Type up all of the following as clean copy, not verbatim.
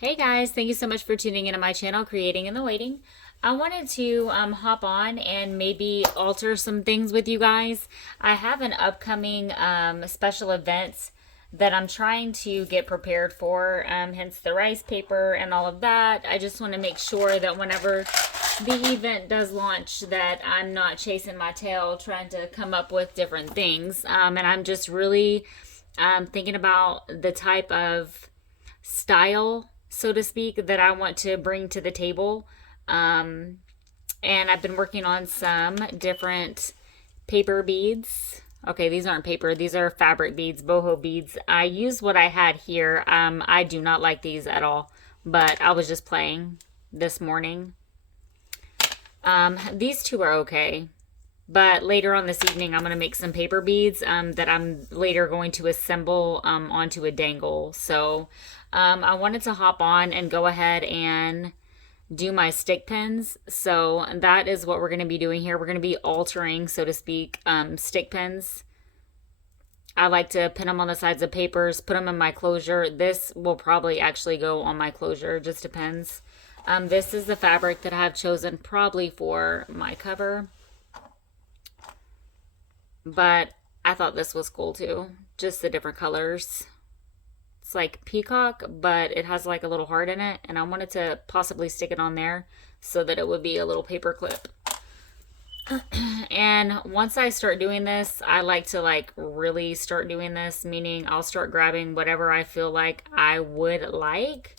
Hey guys, thank you so much for tuning into my channel, Creating in the Waiting. I wanted to hop on and maybe alter some things with you guys. I have an upcoming special event that I'm trying to get prepared for, hence the rice paper and all of that. I just want to make sure that whenever the event does launch that I'm not chasing my tail trying to come up with different things. And I'm just really thinking about the type of style, so to speak, that I want to bring to the table. Um, and I've been working on some different paper beads. Okay, these aren't paper, these are fabric beads, boho beads. I used what I had here. I do not like these at all, but I was just playing this morning. These two are okay. But later on this evening, I'm going to make some paper beads that I'm later going to assemble onto a dangle. So I wanted to hop on and go ahead and do my stick pins. So that is what we're going to be doing here. We're going to be altering, so to speak, stick pins. I like to pin them on the sides of papers, put them in my closure. This will probably actually go on my closure, just depends. This is the fabric that I've chosen probably for my cover. But I thought this was cool too. Just the different colors. It's like peacock, but it has like a little heart in it. And I wanted to possibly stick it on there so that it would be a little paper clip. And once I start doing this, I like to like really start doing this, meaning I'll start grabbing whatever I feel like I would like,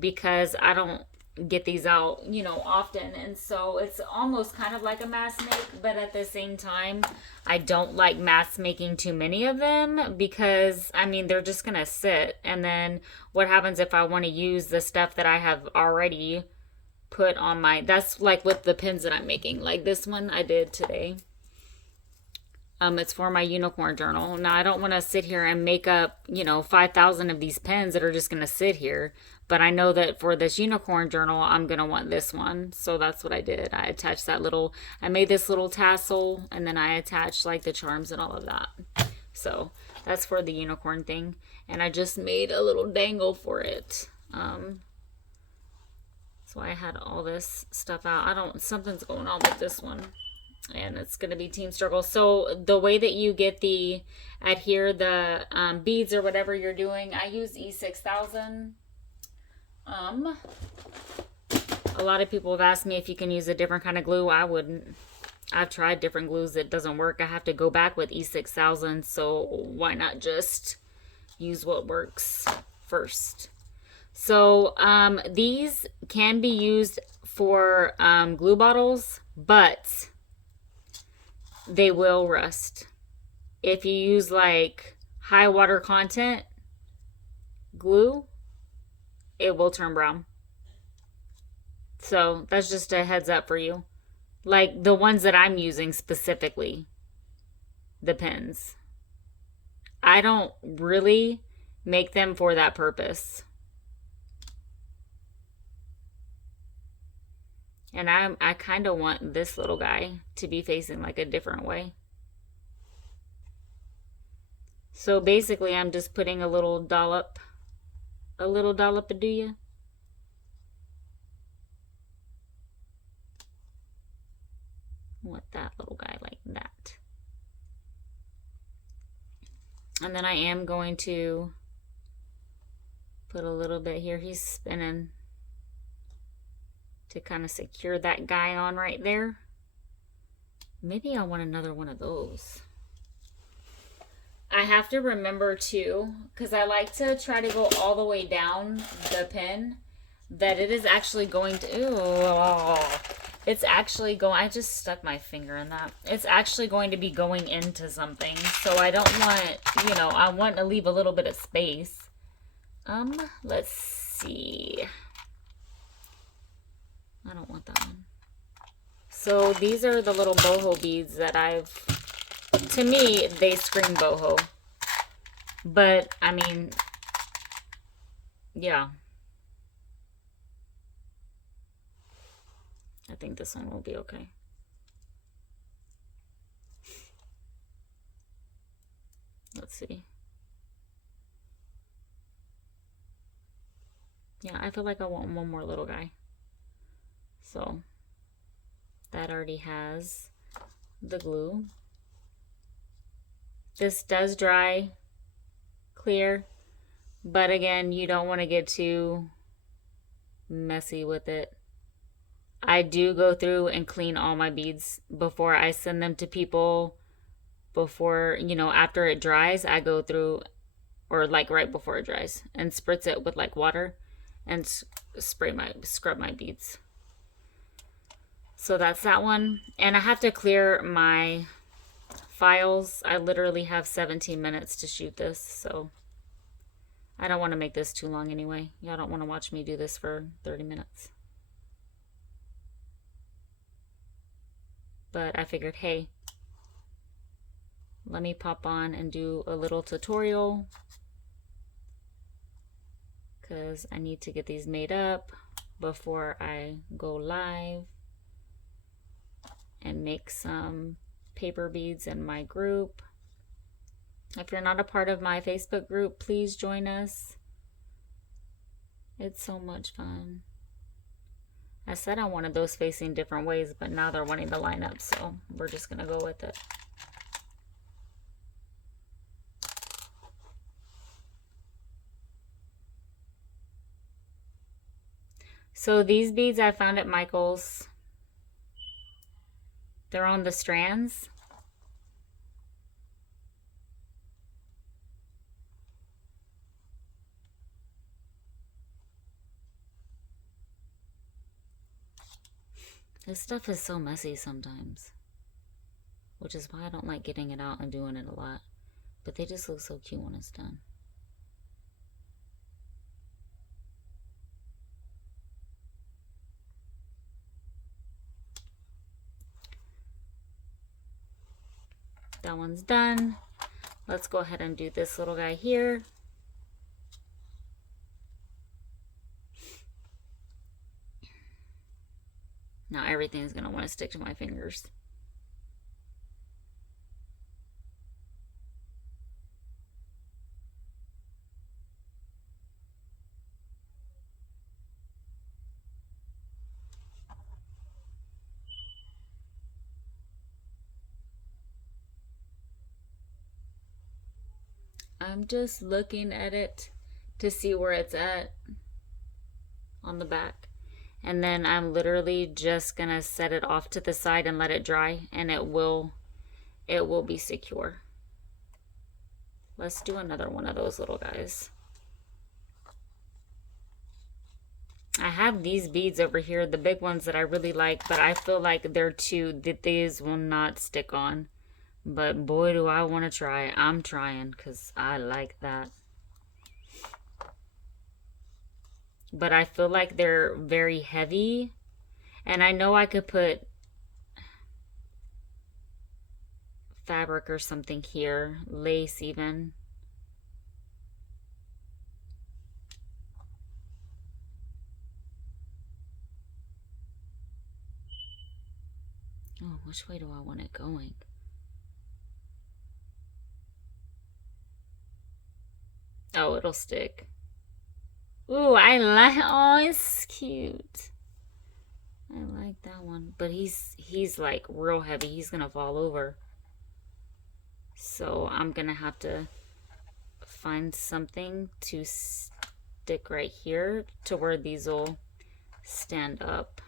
because I don't get these out, often. And so it's almost kind of like a mass make, but at the same time, I don't like mass making too many of them because, they're just going to sit. And then what happens if I want to use the stuff that I have already put on that's like with the pins that I'm making. Like this one I did today. It's for my unicorn journal. Now, I don't want to sit here and make up, 5,000 of these pens that are just going to sit here. But I know that for this unicorn journal, I'm going to want this one. So that's what I did. I attached I made this little tassel, and then I attached like the charms and all of that. So that's for the unicorn thing. And I just made a little dangle for it. So I had all this stuff out. Something's going on with this one. And it's going to be team struggle. So the way that you get the beads or whatever you're doing, I use E6000. A lot of people have asked me if you can use a different kind of glue. I wouldn't. I've tried different glues. It doesn't work. I have to go back with E6000. So why not just use what works first? So these can be used for glue bottles, but they will rust. If you use like high water content glue, it will turn brown. So that's just a heads up for you. Like the ones that I'm using specifically, the pins. I don't really make them for that purpose. And I kind of want this little guy to be facing like a different way. So basically I'm just putting a little dollop of do ya? Want that little guy like that. And then I am going to put a little bit here. He's spinning to kind of secure that guy on right there. Maybe I want another one of those. I have to remember too, because I like to try to go all the way down the pin, that it is actually going to, it's actually going, I just stuck my finger in that. It's actually going to be going into something. So I don't want, I want to leave a little bit of space. Let's see. I don't want that one. So these are the little boho beads that to me, they scream boho. But, yeah. I think this one will be okay. Let's see. Yeah, I feel like I want one more little guy. So that already has the glue. This does dry clear, but again, you don't want to get too messy with it. I do go through and clean all my beads before I send them to people. Before, after it dries, I go through, or like right before it dries, and spritz it with like water and scrub my beads. So that's that one. And I have to clear my files. I literally have 17 minutes to shoot this, so I don't want to make this too long anyway. Y'all don't want to watch me do this for 30 minutes. But I figured, hey, let me pop on and do a little tutorial because I need to get these made up before I go live and make some paper beads in my group. If you're not a part of my Facebook group, please join us. It's so much fun. I said I wanted those facing different ways, but now they're wanting to line up, so we're just gonna go with it. So these beads I found at Michael's. They're on the strands. This stuff is so messy sometimes, which is why I don't like getting it out and doing it a lot. But they just look so cute when it's done. That one's done. Let's go ahead and do this little guy here. Now everything's gonna want to stick to my fingers. I'm just looking at it to see where it's at on the back. And then I'm literally just gonna set it off to the side and let it dry, and it will be secure. Let's do another one of those little guys. I have these beads over here, the big ones that I really like, but I feel like these will not stick on. But boy, do I want to try. I'm trying because I like that. But I feel like they're very heavy. And I know I could put fabric or something here, lace even. Oh, which way do I want it going? Oh, it'll stick. Ooh, oh, it's cute. I like that one. But he's like real heavy. He's gonna fall over. So I'm gonna have to find something to stick right here to where these will stand up.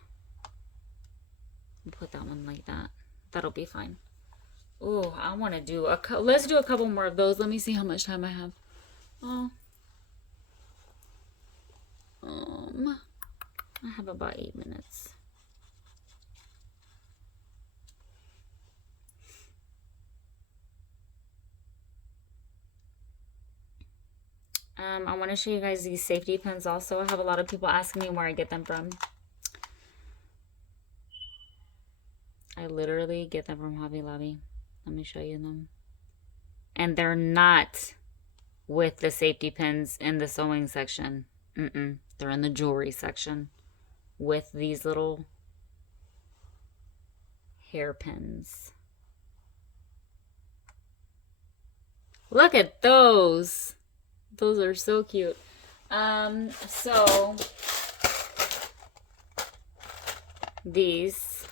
And put that one like that. That'll be fine. Ooh, I want to do let's do a couple more of those. Let me see how much time I have. Oh. I have about 8 minutes. I want to show you guys these safety pins also. I have a lot of people asking me where I get them from. I literally get them from Hobby Lobby. Let me show you them. And they're not with the safety pins in the sewing section. They're in the jewelry section with these little hairpins. Look at those. Those are so cute. So these,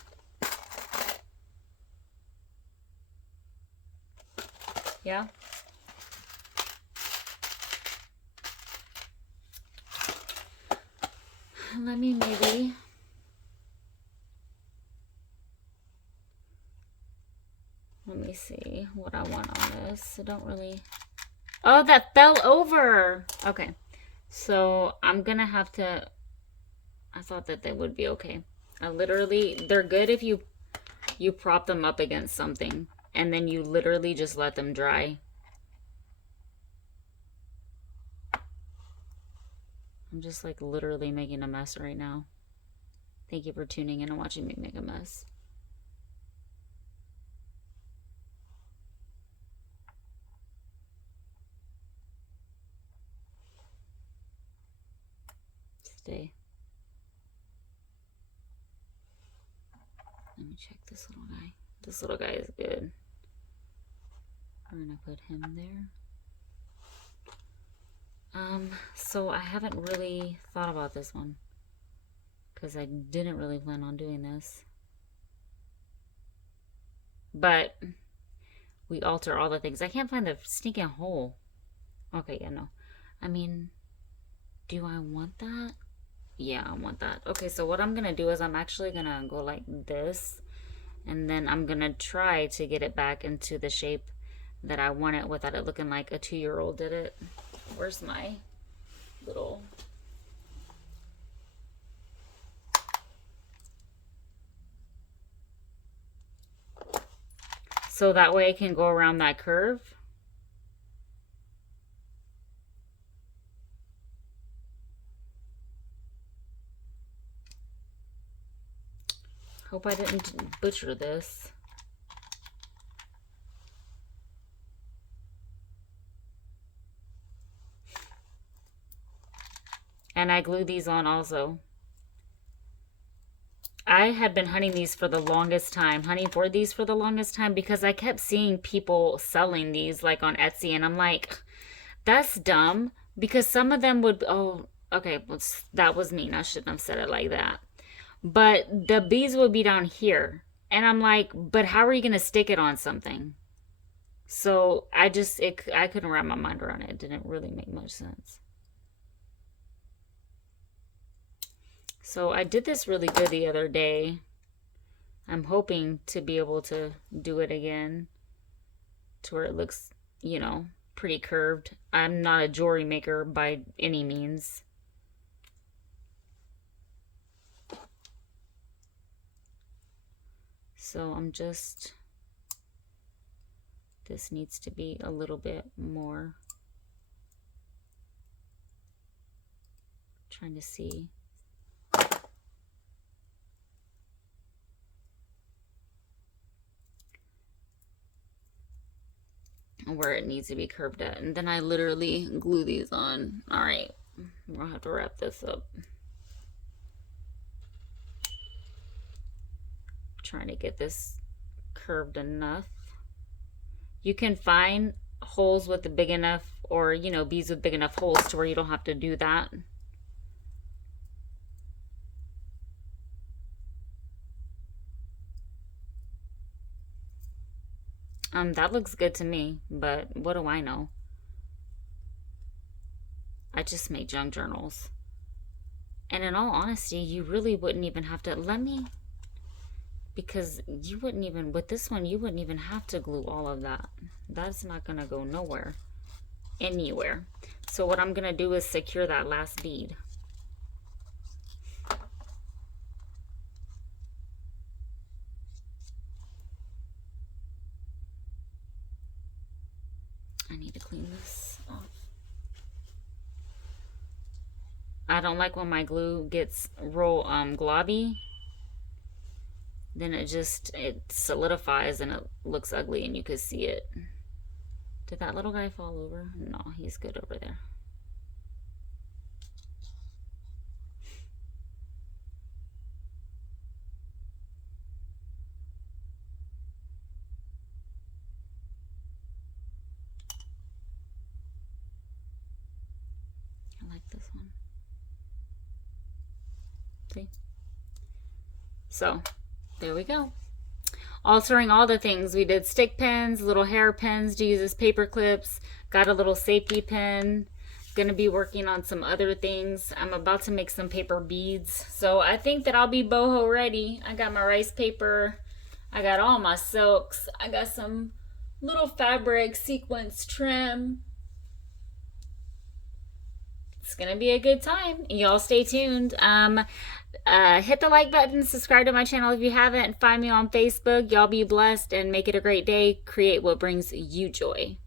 yeah. Let me see what I want on this. I don't really, oh, that fell over. Okay. So I'm gonna have to, I thought that they would be okay. They're good if you prop them up against something and then you literally just let them dry. I'm just like literally making a mess right now. Thank you for tuning in and watching me make a mess. Stay. Let me check this little guy. This little guy is good. We're gonna put him there. So I haven't really thought about this one because I didn't really plan on doing this. But we alter all the things. I can't find the stinking hole. Okay, yeah, no. I mean, do I want that? Yeah, I want that. Okay, so what I'm gonna do is I'm actually gonna go like this, and then I'm gonna try to get it back into the shape that I want it without it looking like a 2-year-old did it. Where's my little... So that way I can go around that curve. Hope I didn't butcher this. And I glue these on also. I had been hunting these for the longest time, hunting for these for the longest time because I kept seeing people selling these like on Etsy and I'm like, that's dumb because some of them would, oh, okay, well, that was mean. I shouldn't have said it like that. But the bees would be down here. And I'm like, but how are you going to stick it on something? So I couldn't wrap my mind around it. It didn't really make much sense. So I did this really good the other day. I'm hoping to be able to do it again to where it looks, you know, pretty curved. I'm not a jewelry maker by any means. So I'm just, this needs to be a little bit more. Trying to see. Where it needs to be curved at. And then I literally glue these on. All right, we'll have to wrap this up. Trying to get this curved enough. You can find holes with the big enough, or you know, beads with big enough holes to where you don't have to do that. That looks good to me, but what do I know? I just make junk journals. And in all honesty, you really wouldn't even have to, because you wouldn't even, with this one, you wouldn't even have to glue all of that. That's not gonna go nowhere, anywhere. So what I'm gonna do is secure that last bead. I need to clean this off. I don't like when my glue gets real globby. Then it solidifies and it looks ugly and you could see it. Did that little guy fall over? No, he's good over there. I like this one. See? So, there we go. Altering all the things. We did stick pins, little hairpins to use as paper clips. Got a little safety pin. Going to be working on some other things. I'm about to make some paper beads. So I think that I'll be boho ready. I got my rice paper. I got all my silks. I got some little fabric sequence trim. It's going to be a good time. Y'all stay tuned. Hit the like button, subscribe to my channel if you haven't, find me on Facebook. Y'all be blessed and make it a great day. Create what brings you joy.